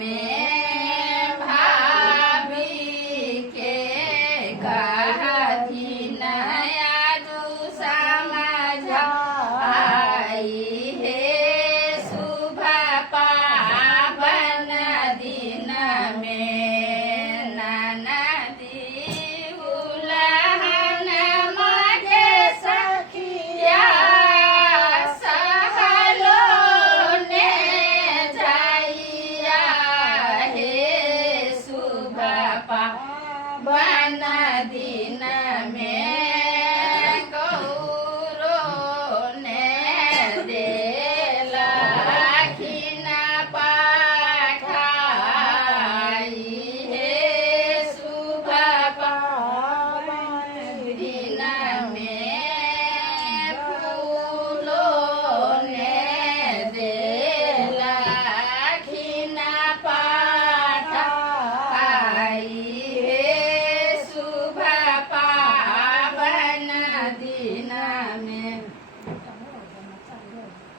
में भाभी के कहती नया दू समझाई हे शुभ पावन दिन में ननदी उलहन मजे सखिया सहलो ने जाइया हे शुभ पावन दिन में गौरो ने देलखिन पाठाई हे शुभ पावन दिन में फूलो ने देलखिन पाठाई हे शुभ पावन दिन में।